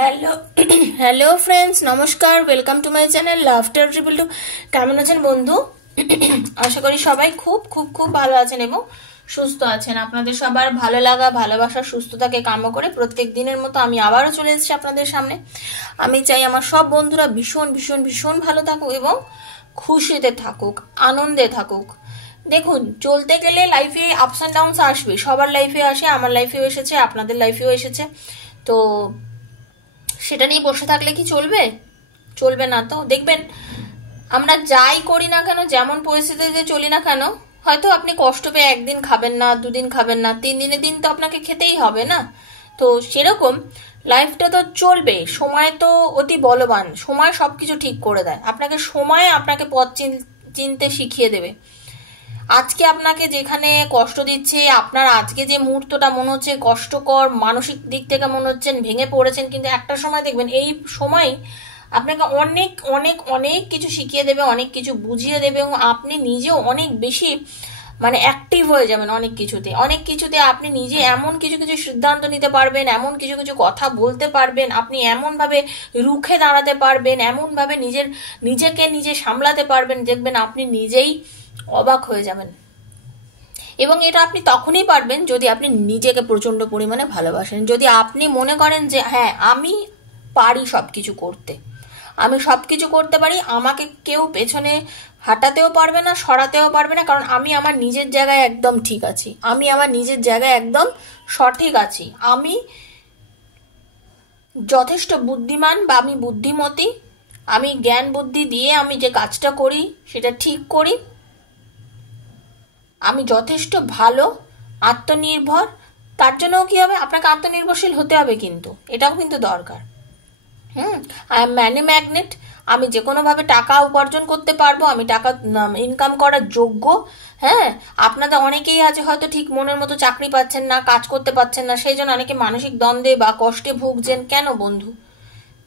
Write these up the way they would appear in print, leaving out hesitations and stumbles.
Hello hello friends, নমস্কার। Welcome to my channel laughter triple two. কেমন আছেন বন্ধু? আশা করি সবাই খুব খুব খুব ভালো আছেন এবং সুস্থ আছেন। আপনাদের সবার ভালো লাগা, ভালোবাসা, সুস্থতাকে কাম্য করে প্রত্যেক দিনের মতো আমি আবারও চলে এসেছি আপনাদের সামনে। আমি চাই আমার সব বন্ধুরা ভীষণ ভীষণ ভীষণ ভালো থাকুক এবং খুশিতে থাকুক, আনন্দে থাকুক। দেখুন, চলতে গেলে লাইফে আপস অ্যান্ড ডাউনস আসবে, সবার লাইফে আসে, আমার লাইফেও এসেছে, আপনাদের লাইফেও এসেছে। তো সেটা নিয়ে বসে থাকলে কি চলবে? চলবে না। তো দেখবেন, আমরা যাই করি না কেন, যেমন পরিস্থিতিতে চলি না কেন, হয়তো আপনি কষ্ট পেয়ে একদিন খাবেন না, দুদিন খাবেন না, 3 দিনের দিন তো আপনাকে খেতেই হবে না? তো সেরকম লাইফটা তো চলবে। সময় তো অতি বলবান, সময় সবকিছু ঠিক করে দেয়। সময় আপনাকে পথ চিনতে শিখিয়ে দেবে। আজকে আপনাকে যেখানে কষ্ট দিচ্ছে, আপনার আজকে যে মুহূর্তটা মনে হচ্ছে কষ্টকর, মানসিক দিক থেকে মনে হচ্ছেন ভেঙে পড়েছেন, কিন্তু একটা সময় দেখবেন এই সময় আপনাকে অনেক অনেক অনেক কিছু শিখিয়ে দেবে, অনেক কিছু বুঝিয়ে দেবে এবং আপনি নিজেও অনেক বেশি অ্যাক্টিভ হয়ে যাবেন অনেক কিছুতে আপনি নিজে এমন কিছু কিছু সিদ্ধান্ত নিতে পারবেন, এমন কিছু কিছু কথা বলতে পারবেন, আপনি এমনভাবে রুখে দাঁড়াতে পারবেন, এমনভাবে নিজেকে নিজে সামলাতে পারবেন, দেখবেন আপনি নিজেই অবাক হয়ে যাবেন। এবং এটা আপনি তখনই পারবেন যদি আপনি নিজেকে প্রচন্ড পরিমাণে ভালোবাসেন, যদি আপনি মনে করেন যে হ্যাঁ, আমি পারি সবকিছু করতে, আমি সবকিছু করতে পারি, আমাকে কেউ পেছনে হাঁটাতেও পারবে না, সরাতেও পারবে না, কারণ আমি আমার নিজের জায়গায় একদম ঠিক আছি, আমি আমার নিজের জায়গায় একদম সঠিক আছি, আমি যথেষ্ট বুদ্ধিমান বা আমি বুদ্ধিমতী, আমি জ্ঞান বুদ্ধি দিয়ে আমি যে কাজটা করি সেটা ঠিক করি, আমি যথেষ্ট ভালো, আত্মনির্ভর। তার জন্যও কি হবে, আপনাকে আত্মনির্ভরশীল হতে হবে, কিন্তু এটাও কিন্তু দরকার। I am money magnet. আমি যে কোনোভাবে টাকা উপার্জন করতে পারবো, আমি টাকা ইনকাম করার যোগ্য। হ্যাঁ, আপনাদের অনেকেই আছে হয়তো ঠিক মনের মতো চাকরি পাচ্ছেন না, কাজ করতে পাচ্ছেন না, সেই জন্য অনেকে মানসিক দ্বন্দ্বে বা কষ্টে ভুগছেন। কেন বন্ধু?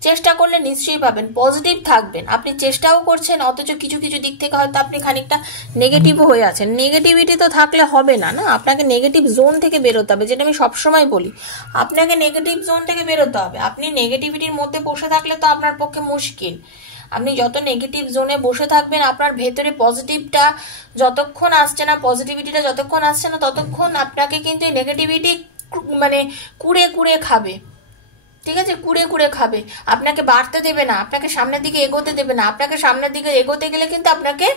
চেষ্টা করলে নিশ্চয়ই পাবেন। পজিটিভ থাকবেন। আপনি চেষ্টাও করছেন, অথচ কিছু কিছু দিক থেকে হয়তো আপনি খানিকটা নেগেটিভও হয়ে আছেন। নেগেটিভিটি তো থাকলে হবে না, না? আপনাকে নেগেটিভ জোন থেকে বেরোতে হবে, যেটা আমি সবসময় বলি, আপনাকে নেগেটিভ জোন থেকে বেরোতে হবে। আপনি নেগেটিভিটির মধ্যে বসে থাকলে তো আপনার পক্ষে মুশকিল। আপনি যত নেগেটিভ জোনে বসে থাকবেন, আপনার ভেতরে পজিটিভিটিটা যতক্ষণ আসছে না, ততক্ষণ আপনাকে কিন্তু এই নেগেটিভিটি কুড়ে কুড়ে খাবে। ঠিক আছে? কুড়ে কুড়ে খাবে, আপনাকে বাড়তে দেবে না, আপনাকে সামনের দিকে এগোতে দেবে না। আপনাকে সামনের দিকে এগোতে গেলে কিন্তু আপনাকে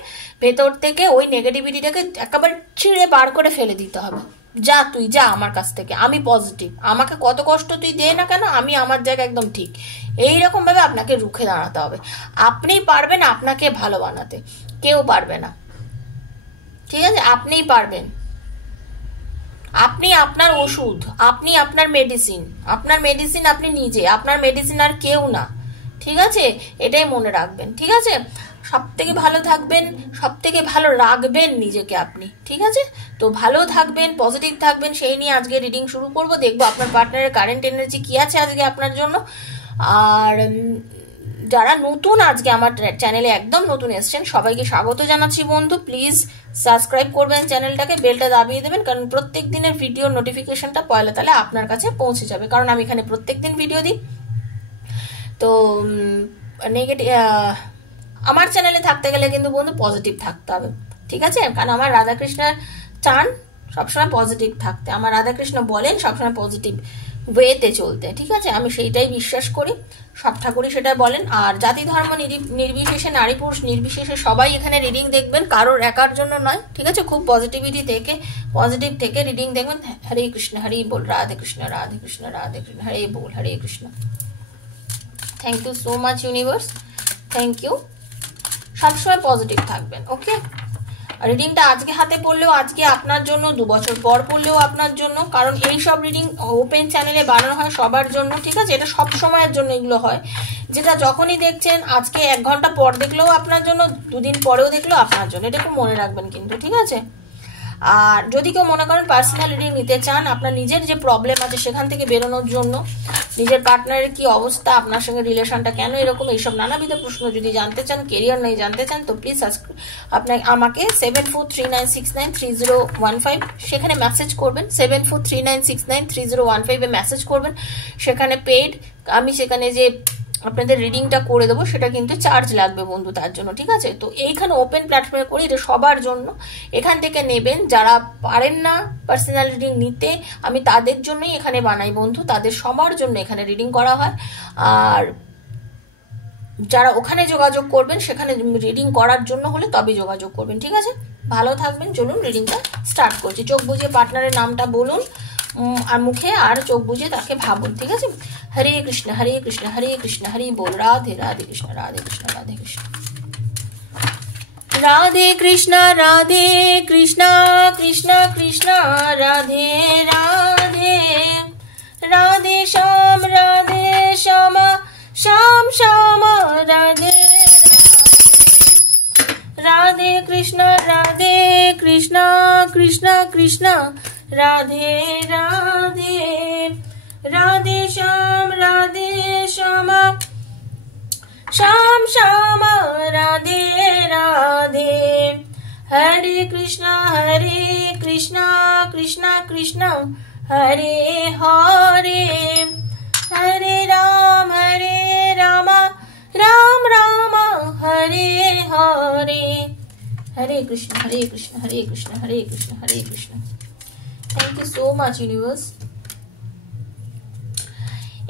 ভেতর থেকে ওই নেগেটিভিটিটাকে একেবারে ছিঁড়ে বার করে ফেলে দিতে হবে। যা, তুই যা আমার কাছ থেকে, আমি পজিটিভ, আমাকে কত কষ্ট তুই দে না কেন, আমি আমার জায়গায় একদম ঠিক। এইরকম ভাবে আপনাকে রুখে দাঁড়াতে হবে। আপনিই পারবেন আপনাকে ভালো বানাতে, কেউ পারবে না। ঠিক আছে? আপনিই পারবেন। আপনি আপনার ওষুধ, আপনি আপনার মেডিসিন, আপনি নিজে, আপনার মেডিসিন আর কেউ না। ঠিক আছে? এটাই মনে রাখবেন। ঠিক আছে? সব থেকে ভালো থাকবেন, সব থেকে ভালো রাখবেন নিজেকে আপনি। ঠিক আছে? তো ভালো থাকবেন, পজিটিভ থাকবেন, সেই নিয়ে আজকে রিডিং শুরু করব। দেখবো আপনার পার্টনারের কারেন্ট এনার্জি কি আছে আজকে আপনার জন্য। আর যারা নতুন আজকে আমার চ্যানেলে একদম নতুন এসছেন, সবাইকে স্বাগত জানাচ্ছি বন্ধু। প্লিজ সাবস্ক্রাইব করবেন চ্যানেলটাকে, বেলটা দাবিয়ে দেবেন, কারণ প্রত্যেক দিনের ভিডিও নোটিফিকেশনটা পয়লা তাহলে আপনার কাছে পৌঁছে যাবে, কারণ আমি এখানে প্রত্যেক দিন ভিডিও দিই। তো নেগেটিভ, আমার চ্যানেলে থাকতে গেলে কিন্তু বন্ধু পজিটিভ থাকতে হবে। ঠিক আছে? কারণ আমার রাধাকৃষ্ণ চান সবসময় পজিটিভ থাকতে, আমার রাধাকৃষ্ণ বলেন সবসময় পজিটিভ ওয়েতে চলতে। ঠিক আছে? আমি সেইটাই বিশ্বাস করি, সব ঠাকুরই সেটা বলেন। আর জাতি ধর্ম নির্বিশেষে, নারী পুরুষ নির্বিশেষে সবাই এখানে রিডিং দেখবেন, কারোর একার জন্য নয়। ঠিক আছে? খুব পজিটিভ থেকে রিডিং দেখবেন। হরে কৃষ্ণ, হরে বল, রাধে কৃষ্ণ, রাধে কৃষ্ণ, রাধে কৃষ্ণ, হরে বল, Hare Krishna. Thank you so much universe, thank you. সবসময় পজিটিভ থাকবেন। ওকে? রিডিংটা আজকে হাতে পড়লেও আজকে আপনার জন্য, 2 বছর পর পড়লেও আপনার জন্য, কারণ এই সব রিডিং ওপেন চ্যানেলে বানানো হয় সবার জন্য। ঠিক আছে? এটা সব সময়ের জন্য এগুলো হয়, যেটা যখনই দেখছেন, আজকে 1 ঘন্টা পর দেখলেও আপনার জন্য, 2 দিন পরেও দেখলেও আপনার জন্য। এটা খুব মনে রাখবেন কিন্তু। ঠিক আছে? আর যদি কেউ মনে করেন পার্সোনাল রিডিং নিতে চান, আপনার নিজের যে প্রবলেম আছে সেখান থেকে বেরোনোর জন্য, নিজের পার্টনারের কি অবস্থা, আপনার সঙ্গে রিলেশনটা কেন এরকম, এইসব নানাবিধ প্রশ্ন যদি জানতে চান, কেরিয়ার নিয়ে জানতে চান, তো প্লিজ আপনাকে আমাকে 7439693015 সেখানে মেসেজ করবেন, 7439693015 মেসেজ করবেন। সেখানে পেইড, আমি সেখানে যে আপনাদের রিডিংটা করে দেবো সেটা কিন্তু চার্জ লাগবে বন্ধু তার জন্য, ঠিক আছে? তো এইখানে ওপেন প্ল্যাটফর্মে করি, এটা সবার জন্য, এখান থেকে নেবেন। যারা পারেন না পার্সোনাল রিডিং নিতে, আমি তাদের জন্যই এখানে বানাই বন্ধু, তাদের সবার জন্য এখানে রিডিং করা হয়। আর যারা ওখানে যোগাযোগ করবেন, সেখানে রিডিং করার জন্য হলে তবে যোগাযোগ করবেন, ঠিক আছে? ভালো থাকবেন, চলুন রিডিংটা স্টার্ট করছি। চোখ বুঝে পার্টনারের নামটা বলুন আর মুখে, আর চোখ বুঝে তাকে ভাবুন, ঠিক আছে? হরে কৃষ্ণ হরে কৃষ্ণ হরে কৃষ্ণ হরে বল, Radhe Radhe Krishna Radhe Krishna Radhe Krishna, Radhe Krishna Radhe Krishna Krishna Krishna Radhe Radhe, Radhe Shyam Shyam Shyam Radhe Radhe, Krishna Krishna Krishna Radhe Radhe, Radhe Shyam Shyam Shyam Radhe Radhe, Hare Krishna Krishna Krishna Hare Hare, Hare Ram Ram Ram Hare Hare, Hare Krishna Hare Krishna Hare Krishna Hare Krishna Hare Krishna. Thank you so much universe.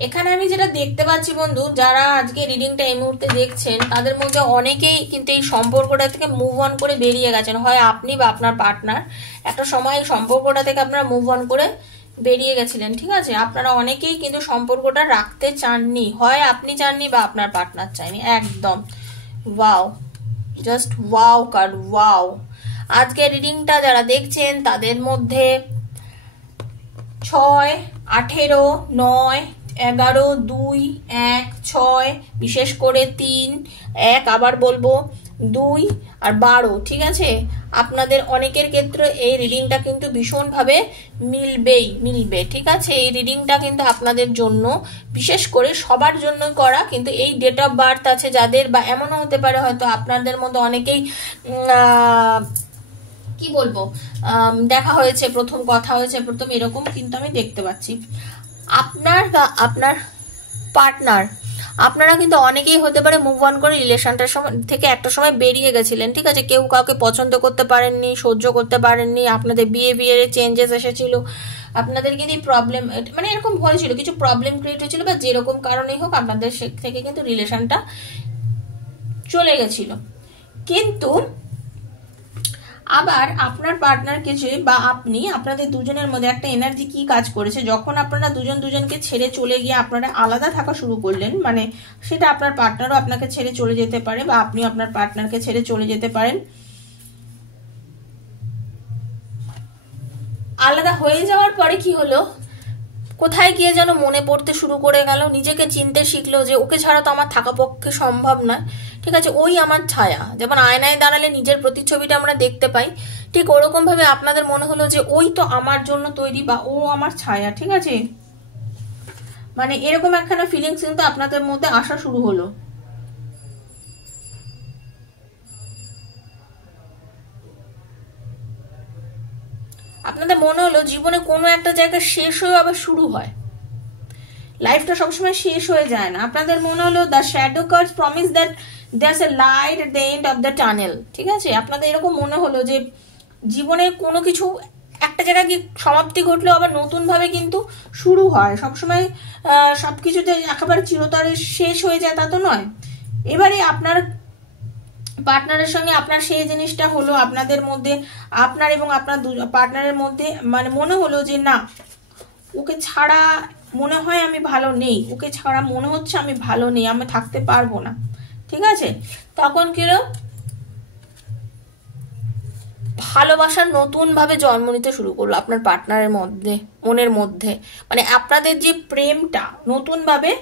এখানে আমি যেটা দেখতে পাচ্ছি বন্ধু, যারা আজকে রিডিংটা এই মুহূর্তে দেখছেন, তাদের মধ্যে অনেকেই কিন্তু এই সম্পর্কটা থেকে মুভ অন করে বেরিয়ে গেছেন। হয় আপনি বা আপনার পার্টনার একটা সময় এই সম্পর্কটা থেকে আপনারা মুভ অন করে বেরিয়ে গেছিলেন, ঠিক আছে? আপনারা অনেকেই কিন্তু সম্পর্কটা রাখতে চাননি, হয় আপনি চাননি বা আপনার পার্টনার চায়নি। একদম wow, just wow card, wow. আজকে রিডিংটা যারা দেখছেন তাদের মধ্যে 6, 18, 9, 11, 2, 1, 6, বিশেষ করে 3, 1, আবার বলবো 2 আর 12, ঠিক আছে? আপনাদের অনেকের ক্ষেত্রে এই রিডিংটা কিন্তু ভীষণভাবে মিলবে, ঠিক আছে? এই রিডিংটা কিন্তু আপনাদের জন্য, বিশেষ করে সবার জন্য করা, কিন্তু এই ডেট অফ বার্থ আছে যাদের, বা এমনও হতে পারে হয়তো আপনাদের মধ্যে অনেকেই কি বলবো, দেখা হয়েছে প্রথম, কথা হয়েছে প্রথম, এরকম কিন্তু আমি দেখতে পাচ্ছি। আপনার বা আপনার পার্টনার, আপনারা কিন্তু অনেকেই হতে পারে মুভ অন করে রিলেশনটার থেকে একটা সময় বেরিয়ে গেছিলেন, ঠিক আছে? কেউ কাউকে পছন্দ করতে পারেননি, সহ্য করতে পারেননি, আপনাদের বিহেভিয়ারে চেঞ্জেস এসেছিল, আপনাদের কিন্তু প্রবলেম, মানে এরকম হয়েছিল, কিছু প্রবলেম ক্রিয়েট হয়েছিল, বা যেরকম কারণেই হোক আপনাদের থেকে কিন্তু রিলেশনটা চলে গেছিল। কিন্তু আবার আপনার পার্টনারকে যে, বা আপনি, আপনাদের দুজনের মধ্যে একটা এনার্জি কি কাজ করেছে, যখন আপনারা দুজনকে ছেড়ে চলে গিয়ে আপনারা আলাদা থাকা শুরু করলেন, মানে সেটা আপনার পার্টনারও আপনাকে ছেড়ে চলে যেতে পারে, বা আপনিও আপনার পার্টনারকে ছেড়ে চলে যেতে পারেন। আলাদা হয়ে যাওয়ার পরে কি হলো, কোথায় গিয়ে যেন মনে পড়তে শুরু করে গেল, নিজেকে চিনতে শিখলো যে ওকে ছাড়া তো আমার থাকা পক্ষে সম্ভব নয়, ঠিক আছে? ওই আমার ছায়া, যেমন আয়নায় দাঁড়ালে নিজের প্রতিচ্ছবিটা আমরা দেখতে পাই, ঠিক ওরকম ভাবে আপনাদের মনে হলো যে ওই তো আমার জন্য তৈরি, বা ও আমার ছায়া, ঠিক আছে? মানে এরকম একখানা ফিলিংস কিন্তু আপনাদের মধ্যে আসা শুরু হলো। আপনাদের মনে হলো জীবনে কোনো একটা জায়গা শেষ হয়ে আবার শুরু হয়, লাইফটা সবসময় শেষ হয়ে যায় না। আপনাদের মনে হলো the shadow cards promise that there's A light at the end of the tunnel, ঠিক আছে? আপনাদের এরকম মনে হলো যে জীবনে কোনো কিছু একটা জায়গায় গিয়ে সমাপ্তি ঘটলেও আবার নতুন ভাবে কিন্তু শুরু হয়। সবসময় সবকিছুতে একেবারে চিরতরে শেষ হয়ে যায় তা তো নয়। এবারে আপনার পার্টনারের সঙ্গে আপনার সেই জিনিসটা হলো, আপনাদের মধ্যে, আপনার এবং আপনার পার্টনারের মধ্যে, মানে মনে হলো যে না, ওকে ছাড়া মনে হয় আমি ভালো নেই, ওকে ছাড়া মনে হচ্ছে আমি ভালো নেই, আমি থাকতে পারবো না, ঠিক আছে? তখন কিরো ভালোবাসার নতুন ভাবে জন্ম নিতে শুরু করলো আপনার পার্টনারের মধ্যে, মনের মধ্যে, মানে আপনাদের যে প্রেমটা নতুন ভাবে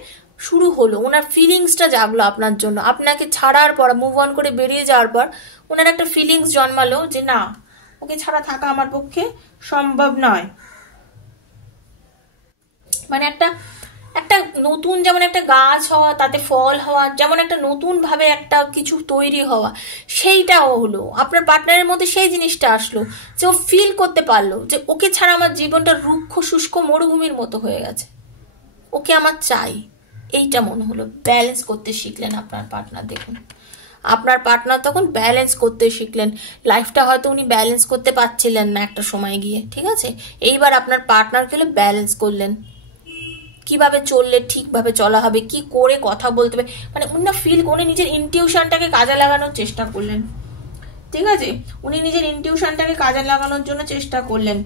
শুরু হলো, ওনার ফিলিংসটা জাগলো আপনার জন্য। আপনাকে ছাড়ার পর, মুভ অন করে বেরিয়ে যাওয়ার পর ওনার একটা ফিলিংস জন্মালো যে না, ওকে ছাড়া থাকা আমার পক্ষে সম্ভব নয়। মানে একটা একটা নতুন, যেমন একটা গাছ হওয়া, তাতে ফল হওয়া, যেমন একটা নতুন ভাবে একটা কিছু তৈরি হওয়া, সেইটাও হলো আপনার পার্টনারের মধ্যে। সেই জিনিসটা আসলো যে ও ফিল করতে পারলো যে ওকে ছাড়া আমার জীবনটা রুক্ষ শুষ্ক মরুভূমির মতো হয়ে গেছে, ওকে আমার চাই, এইটা মনে হলো। ব্যালেন্স করতে শিখলেন আপনার পার্টনার। দেখুন আপনার পার্টনার তখন ব্যালেন্স করতে শিখলেন। লাইফটা হয়তো উনি ব্যালেন্স করতে পারছিলেন না একটা সময় গিয়ে, ঠিক আছে, এইবার আপনার পার্টনারকে ব্যালেন্স করলেন। কিভাবে চললে ঠিকভাবে চলা হবে, কি করে কথা বলতে হবে, মানে উনি না ফিল করে নিজের ইনটিউশনটাকে কাজে লাগানোর চেষ্টা করলেন, ঠিক আছে, উনি নিজের ইনটিউশনটাকে কাজে লাগানোর জন্য চেষ্টা করলেন।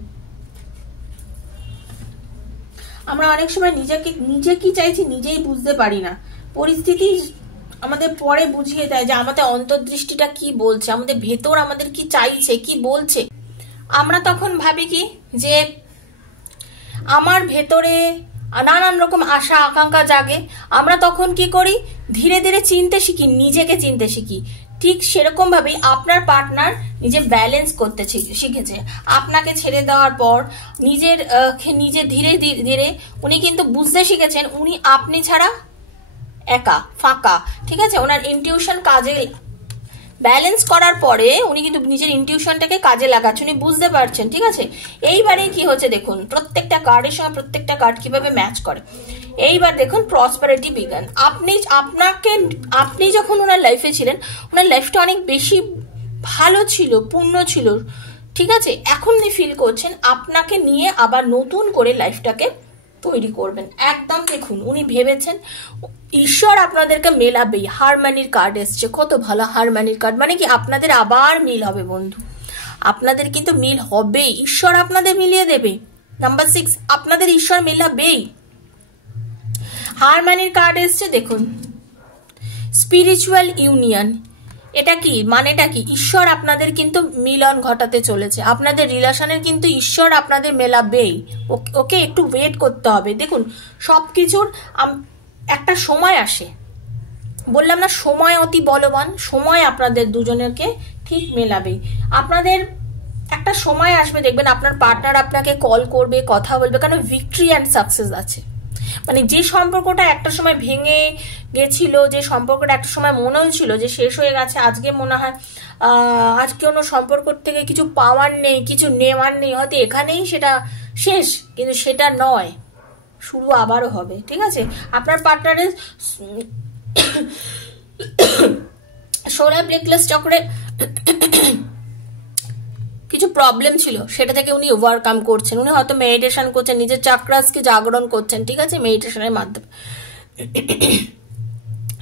আমরা অনেক সময় নিজে কি চাইছি নিজেই বুঝতে পারি না, পরিস্থিতি আমাদের পরে বুঝিয়ে দেয় যে আমাদের অন্তর্দৃষ্টিটা কি বলছে, আমাদের ভেতর আমাদের কি চাইছে, কি বলছে। আমরা তখন ভাবি কি যে আমার ভেতরে নানান রকম আশা আকাঙ্ক্ষা জাগে, আমরা তখন কি করি, ধীরে ধীরে চিনতে শিখি, নিজেকে চিনতে শিখি। ঠিক সেরকম ভাবেই আপনার পার্টনার নিজে ব্যালেন্স করতে শিখেছে। আপনাকে ছেড়ে দেওয়ার পর নিজে ধীরে ধীরে উনি কিন্তু বুঝতে শিখেছেন উনি আপনি ছাড়া একা, ফাঁকা, ঠিক আছে। ওনার ইনটিউশন কাজে ব্যালেন্স করার পরে উনি কিন্তু নিজের ইনটিউশনটাকে কাজে লাগাচ্ছেন, উনি বুঝতে পারছেন, ঠিক আছে। এইবারে কি হচ্ছে দেখুন, প্রত্যেকটা কার্ডের সঙ্গে প্রত্যেকটা কার্ড কিভাবে ম্যাচ করে। এইবার দেখুন প্রসপারিটি বিগান। আপনি যখন ওনার লাইফে ছিলেন, ওনার লাইফটা অনেক বেশি ভালো ছিল, পূর্ণ ছিল, ঠিক আছে। এখন উনি ফিল করছেন আপনাকে নিয়ে আবার নতুন করে লাইফটাকে তৈরি করবেন। একদম দেখুন উনি ভেবেছেন ঈশ্বর আপনাদেরকে মেলাবেই। হারমানির কার্ড এসছে, কত ভালো হারমানির কার্ড, মানে কি আপনাদের আবার মিল হবে বন্ধু, আপনাদের কিন্তু মিল হবেই, ঈশ্বর আপনাদের মিলিয়ে দেবে। নাম্বার 6, আপনাদের ঈশ্বর মেলাবেই। হারমানির কার্ড এসছে দেখুন, স্পিরিচুয়াল ইউনিয়ন। এটা কি মানেটা কি, ঈশ্বর আপনাদের কিন্তু মিলন ঘটাতে চলেছে, আপনাদের রিলেশনের কিন্তু ঈশ্বর আপনাদের মেলাবেই। ওকে একটু ওয়েট করতে হবে। দেখুন সবকিছুর একটা সময় আসে, বললাম না সময় অতি বলবান, সময় আপনাদের দুজনেরকে ঠিক মেলাবেই। আপনাদের একটা সময় আসবে দেখবেন আপনার পার্টনার আপনাকে কল করবে, কথা বলবে, কারণ ভিক্টরি অ্যান্ড সাকসেস আছে। মানে যে সম্পর্কটা একটা সময় ভেঙে গেছিল, যে সম্পর্কটা একটা সময় মনে হয়েছিল যে শেষ হয়ে গেছে, আজকে মনে হয় আজকে কোনো সম্পর্ক থেকে কিছু পাওয়ার নেই, কিছু নেওয়ার নেই, হয়তো এখানেই সেটা শেষ, কিন্তু সেটা নয়, শুরু আবারও হবে, ঠিক আছে। আপনার পার্টনারের সোলার প্লেক্সাস চক্রের কিছু প্রবলেম ছিল, সেটা থেকে উনি ওভারকাম করছেন। উনি হয়তো মেডিটেশন করছেন, নিজের চাক্রাসকে জাগরণ করছেন, ঠিক আছে, মেডিটেশনের মাধ্যমে,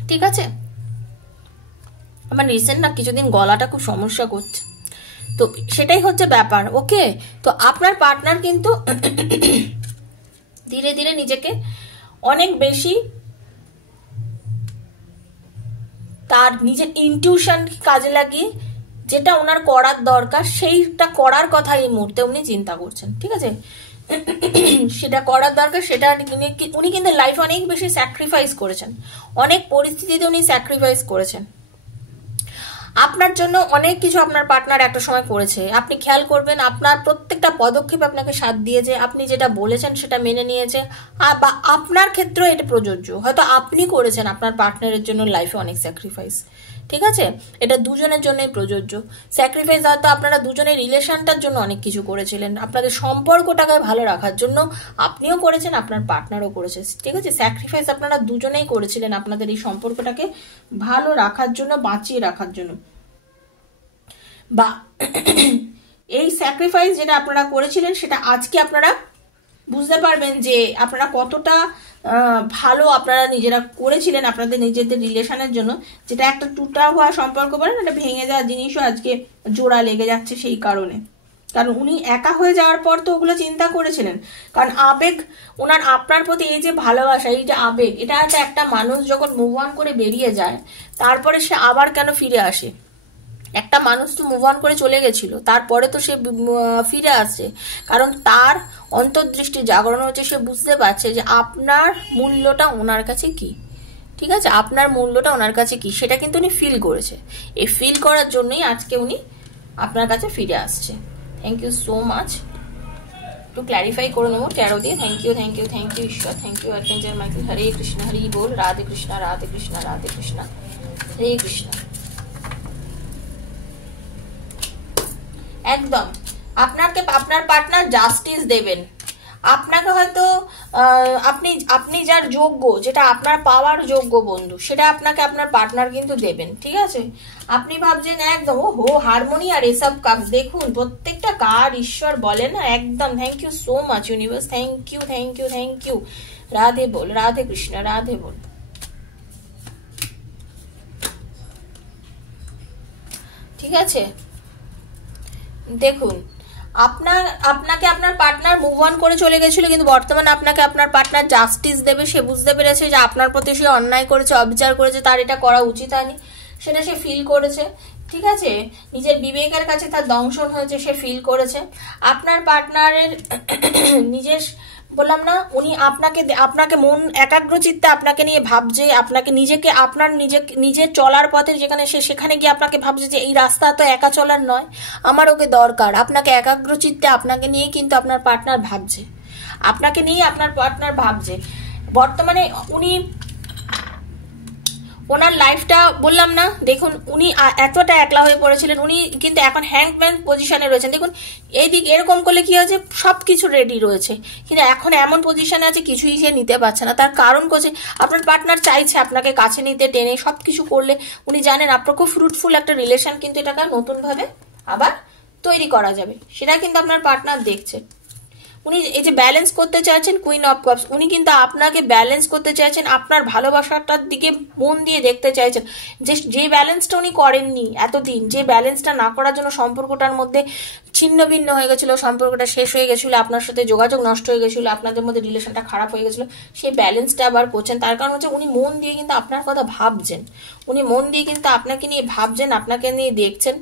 ঠিক আছে। আমার রিসেন্ট না কিছুদিন গলাটা খুব সমস্যা করছে, তো সেটাই হচ্ছে ব্যাপার। ওকে, তো আপনার পার্টনার কিন্তু ধীরে ধীরে নিজেকে অনেক বেশি তার নিজের ইনটিউশন কাজে লাগিয়ে যেটা ওনার করার দরকার সেইটা করার কথা এই মুহূর্তে উনি চিন্তা করছেন, ঠিক আছে। সেটা করার দরকার, সেটা উনি কিন্তু লাইফে অনেক বেশি স্যাক্রিফাইস করেছেন, অনেক পরিস্থিতিতে উনি স্যাক্রিফাইস করেছেন আপনার জন্য। অনেক কিছু আপনার পার্টনার একটা সময় করেছে, আপনি খেয়াল করবেন আপনার প্রত্যেকটা পদক্ষেপ আপনাকে সাথ দিয়েছে, আপনি যেটা বলেছেন সেটা মেনে নিয়েছে। বা আপনার ক্ষেত্রেও এটা প্রযোজ্য, হয়তো আপনি করেছেন আপনার পার্টনারের জন্য লাইফে অনেক স্যাক্রিফাইস, ঠিক আছে। এটা দুজনের জন্যই প্রযোজ্য। স্যাক্রিফাইস হয়তো আপনারা দুজনের রিলেশনটার জন্য অনেক কিছু করেছিলেন, আপনাদের সম্পর্কটাকে ভালো রাখার জন্য আপনিও করেছেন, আপনার পার্টনারও করেছে, ঠিক আছে। স্যাক্রিফাইস আপনারা দুজনেই করেছিলেন আপনাদের এই সম্পর্কটাকে ভালো রাখার জন্য, বাঁচিয়ে রাখার জন্য। বা এই স্যাক্রিফাইস যেটা আপনারা করেছিলেন সেটা আজকে আপনারা বুঝতে পারবেন যে আপনারা কতটা ভালো আপনারা নিজেরা করেছিলেন আপনাদের নিজেদের রিলেশনের জন্য। যেটা একটা টুটা হওয়া সম্পর্ক বলেন, একটা ভেঙে যাওয়া জিনিসও আজকে জোড়া লেগে যাচ্ছে সেই কারণে। কারণ উনি একা হয়ে যাওয়ার পর তো ওগুলো চিন্তা করেছিলেন, কারণ আবেগ ওনার আপনার প্রতি, এই যে ভালোবাসা, এই যে আবেগ, এটা একটা মানুষ যখন মুভ অন করে বেরিয়ে যায় তারপরে সে আবার কেন ফিরে আসে। একটা মানুষ তো মুভ অন করে চলে গেছিল, তারপরে তো সে ফিরে আসছে, কারণ তার অন্তর্দৃষ্টি জাগরণ হচ্ছে, সে বুঝতে পারছে যে আপনার মূল্যটা ওনার কাছে কি, ঠিক আছে, আপনার মূল্যটা ওনার কাছে কি, সেটা কিন্তু উনি ফিল করেছে। এই ফিল করার জন্যই আজকে উনি আপনার কাছে ফিরে আসছে, থ্যাংক ইউ সো মাচ। একটু ক্ল্যারিফাই করে নেবো ট্যারো দিয়ে। Thank you thank you thank you ঈশ্বর, thank you archangel Michael. Hare Krishna Hari বল, রাধে কৃষ্ণ রাধে কৃষ্ণ রাধে কৃষ্ণ, হরে কৃষ্ণ। একদম আপনার পার্টনার জাস্টিস দেবেন আপনাকে। হয়তো আপনি যার যোগ্য, যেটা আপনার পাওয়ার যোগ্য বন্ধু, সেটা আপনাকে আপনার পার্টনার কিন্তু দেবেন, ঠিক আছে? আপনি ভাবছেন একদম ও হারমোনি আর এসব কাজ, দেখুন প্রত্যেকটা কার্ড ঈশ্বর বলে না, একদম। Thank you so much universe, thank you thank you thank you. Radhe বল, রাধে কৃষ্ণ রাধে বল। ঠিক আছে, দেখুন আপনাকে আপনার পার্টনার মুভ অন করে চলে গেছিল, কিন্তু বর্তমানে আপনাকে আপনার পার্টনার জাস্টিস দেবে। সে বুঝতে পেরেছে যে আপনার প্রতি সে অন্যায় করেছে, অবিচার করেছে, তার এটা করা উচিত হয়নি, সেটা সে ফিল করেছে। ঠিক আছে, নিজের বিবেকের কাছে তার দংশন হয়েছে, সে ফিল করেছে। আপনার পার্টনারের নিজের, বললাম না, উনি আপনাকে মন একাগ্র চিত্তে আপনাকে নিয়ে ভাবছে, আপনাকে নিজের চলার পথে যেখানে সেখানে গিয়ে আপনাকে ভাবছে যে এই রাস্তা তো একা চলার নয়, আমার ওকে দরকার। আপনাকে একাগ্র চিত্তে আপনাকে নিয়ে কিন্তু আপনার পার্টনার ভাবছে, আপনাকে নিয়ে আপনার পার্টনার ভাবছে। বর্তমানে ওনার লাইফটা, বললাম না, দেখুন উনি এতটা একলা হয়ে পড়েছিলেন, উনি কিন্তু এখন হ্যাংম্যান পজিশনে রয়েছেন। দেখুন এইদিক এরকম করলে কি হয়েছে, সবকিছু রেডি রয়েছে, কিন্তু এখন এমন পজিশনে আছে কিছুই সে নিতে পারছে না। তার কারণ করছে আপনার পার্টনার চাইছে আপনাকে কাছে নিতে, টেনে সবকিছু করলে উনি জানেন আপনার খুব ফ্রুটফুল একটা রিলেশন কিন্তু এটাকে নতুন ভাবে আবার তৈরি করা যাবে, সেটা কিন্তু আপনার পার্টনার দেখছে। উনি এই যে ব্যালেন্স করতে চাইছেন, কুইন অফ কাপস, উনি কিন্তু আপনাকে ব্যালেন্স করতে চাইছেন, আপনার ভালোবাসাটার দিকে মন দিয়ে দেখতে চাইছেন। যে ব্যালেন্সটা উনি করেননি এতদিন, যে ব্যালেন্সটা না করার জন্য সম্পর্কটার মধ্যে ছিন্ন ভিন্ন হয়ে গেছিল, সম্পর্কটা শেষ হয়ে গেছিল, আপনার সাথে যোগাযোগ নষ্ট হয়ে গেছিল, আপনাদের মধ্যে রিলেশনটা খারাপ হয়ে গেছিল, সেই ব্যালেন্সটা আবার করছেন। তার কারণ হচ্ছে উনি মন দিয়ে কিন্তু আপনার কথা ভাবছেন, উনি মন দিয়ে কিন্তু আপনাকে নিয়ে ভাবছেন, আপনাকে নিয়ে দেখছেন।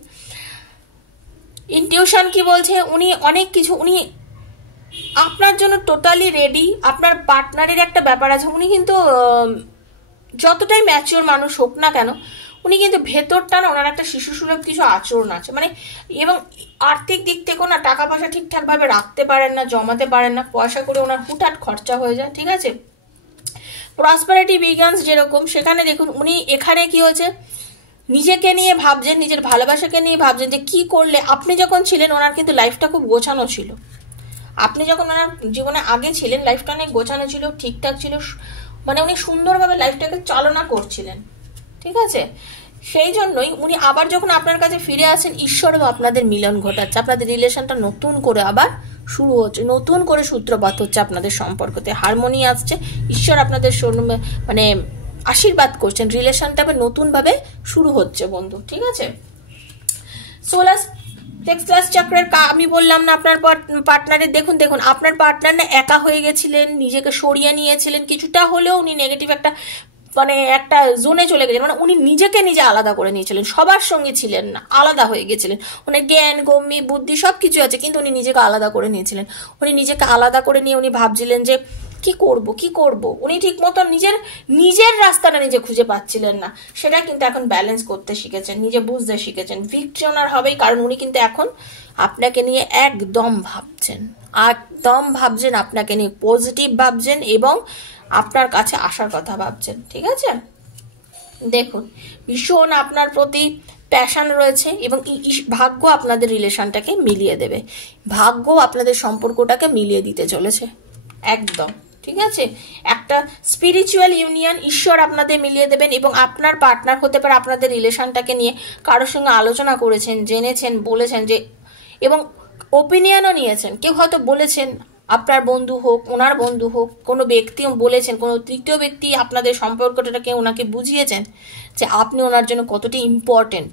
ইনটিউশন কি বলছে, উনি অনেক কিছু, উনি আপনার জন্য টোটালি রেডি। আপনার পার্টনারের একটা ব্যাপার আছে, উনি কিন্তু যতটাই ম্যাচিওর মানুষ হোক না কেন, উনি কিন্তু ভেতরটা না, ওনার একটা শিশুসুলভ কিছু আচরণ আছে, মানে, এবং আর্থিক দিক থেকেও না টাকা পয়সা ঠিকঠাক ভাবে রাখতে পারেন না, জমাতে পারেন না, পয়সা করে ওনার হুটহাট খরচা হয়ে যায়। ঠিক আছে, প্রসপারিটি বিগিনস যেরকম, সেখানে দেখুন উনি এখানে কি হয়েছে, নিজেকে নিয়ে ভাবছেন, নিজের ভালোবাসাকে নিয়ে ভাবছেন যে কি করলে। আপনি যখন ছিলেন ওনার কিন্তু লাইফটা খুব গোছানো ছিল, আপনি যখন ওনার জীবনে আগে ছিলেন লাইফটা অনেক গোছানো ছিল, ঠিকঠাক ছিল, মানে উনি সুন্দরভাবে লাইফটাকে চালনা করছিলেন। ঠিক আছে, সেই জন্যই উনি আবার যখন আপনার কাছে ফিরে আসেন, ঈশ্বরও আপনাদের মিলন ঘটাচ্ছে, আপনাদের রিলেশনটা নতুন করে আবার শুরু হচ্ছে, নতুন করে সূত্রপাত হচ্ছে আপনাদের সম্পর্কতে, হারমোনি আসছে, ঈশ্বর আপনাদের মানে আশীর্বাদ করছেন, রিলেশনটা আবার নতুন ভাবে শুরু হচ্ছে বন্ধু। ঠিক আছে, সোলার প্লেক্সাস চক্রের আমি বললাম না আপনার পার্টনারের, দেখুন আপনার পার্টনার না একা হয়ে গেছিলেন, নিজেকে সরিয়ে নিয়েছিলেন, কিছুটা হলেও উনি নেগেটিভ একটা জোনে চলে গেছিলেন, মানে উনি নিজেকে নিজে আলাদা করে নিয়েছিলেন, সবার সঙ্গে ছিলেন না, আলাদা হয়ে গেছিলেন। ওনার জ্ঞান গম্যি বুদ্ধি সবকিছু আছে, কিন্তু উনি নিজেকে আলাদা করে নিয়েছিলেন। উনি নিজেকে আলাদা করে নিয়ে উনি ভাবছিলেন যে কি করব, উনি ঠিক মতো নিজের রাস্তাটা নিজে খুঁজে পাচ্ছিলেন না। সেটা কিন্তু এখন ব্যালেন্স করতে শিখেছেন, নিজে বুঝতে শিখেছেন। ভিক্টরি ওনার হবেই, কারণ উনি কিন্তু এখন আপনাকে নিয়ে একদম ভাবছেন, আপনাকে নিয়ে পজিটিভ ভাবছেন, এবং আপনার কাছে আসার কথা ভাবছেন। ঠিক আছে, দেখুন ভীষণ আপনার প্রতি প্যাশন রয়েছে, এবং ভাগ্য আপনাদের রিলেশনটাকে মিলিয়ে দেবে, ভাগ্য আপনাদের সম্পর্কটাকে মিলিয়ে দিতে চলেছে একদম। ঠিক আছে, একটা স্পিরিচুয়াল ইউনিয়ন ঈশ্বর আপনাদের মিলিয়ে দেবেন, এবং আপনার পার্টনার হতে পারে আপনাদের রিলেশনটাকে নিয়ে কারোর সঙ্গে আলোচনা করেছেন, জেনেছেন, বলেছেন যে, এবং ওপিনিয়নও নিয়েছেন। কেউ হয়তো বলেছেন, আপনার বন্ধু হোক, ওনার বন্ধু হোক, কোনো ব্যক্তিও বলেছেন, কোনো তৃতীয় ব্যক্তি আপনাদের সম্পর্কটাকে ওনাকে বুঝিয়েছেন যে আপনি ওনার জন্য কতটি ইম্পর্টেন্ট।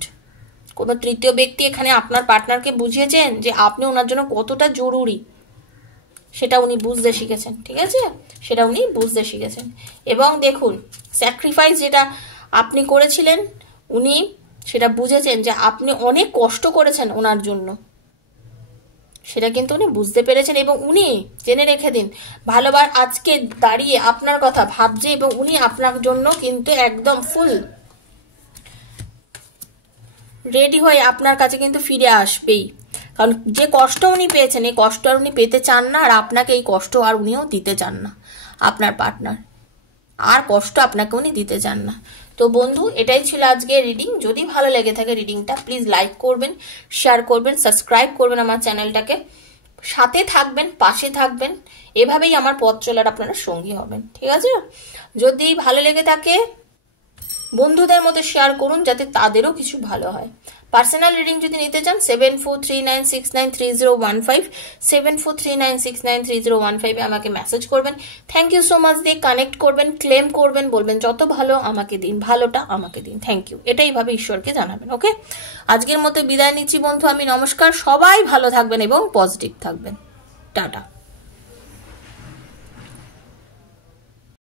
কোনো তৃতীয় ব্যক্তি এখানে আপনার পার্টনারকে বুঝিয়েছেন যে আপনি ওনার জন্য কতটা জরুরি, সেটা উনি বুঝতে শিখেছেন। ঠিক আছে, সেটা উনি বুঝতে শিখেছেন। এবং দেখুন স্যাক্রিফাইস যেটা আপনি করেছিলেন, উনি সেটা বুঝেছেন যে আপনি অনেক কষ্ট করেছেন ওনার জন্য, সেটা কিন্তু উনি বুঝতে পেরেছেন। এবং উনি জেনে রেখে দিন, ভালোবাসা আজকে দাঁড়িয়ে আপনার কথা ভাবছে, এবং উনি আপনার জন্য কিন্তু একদম ফুল রেডি হয়ে আপনার কাছে কিন্তু ফিরে আসবেই। কারণ যে কষ্ট উনি পেয়েছেন এই কষ্ট আর উনি পেতে চান না, আর আপনাকে এই কষ্ট আর উনিও দিতে চান না, আপনার পার্টনার আর কষ্ট আপনাকে উনি দিতে চান না। তো বন্ধু, এটাই ছিল আজকে রিডিং। যদি ভালো লেগে থাকে রিডিংটা, প্লিজ লাইক করবেন, শেয়ার করবেন, সাবস্ক্রাইব করবেন আমার চ্যানেলটাকে, সাথে থাকবেন, পাশে থাকবেন, এভাবেই আমার পথ চলার আপনারা সঙ্গী হবেন, ঠিক আছে? যদি ভালো লেগে থাকে বন্ধুদের মধ্যে শেয়ার করুন যাতে তাদেরও কিছু ভালো হয়। পার্সোনাল রিডিং যদি নিতে চান 7439693015 7439693015 আমাকে মেসেজ করবেন। থ্যাংক ইউ সো মাচ দিয়ে কানেক্ট করবেন, ক্লেম করবেন, বলবেন যত ভালো আমাকে দিন, ভালোটা আমাকে দিন, থ্যাংক ইউ, এটাই ভাবে ঈশ্বরকে জানাবেন। ওকে, আজকের মতো বিদায় নিচ্ছি বন্ধু, আমি নমস্কার। সবাই ভালো থাকবেন এবং পজিটিভ থাকবেন। টাটা।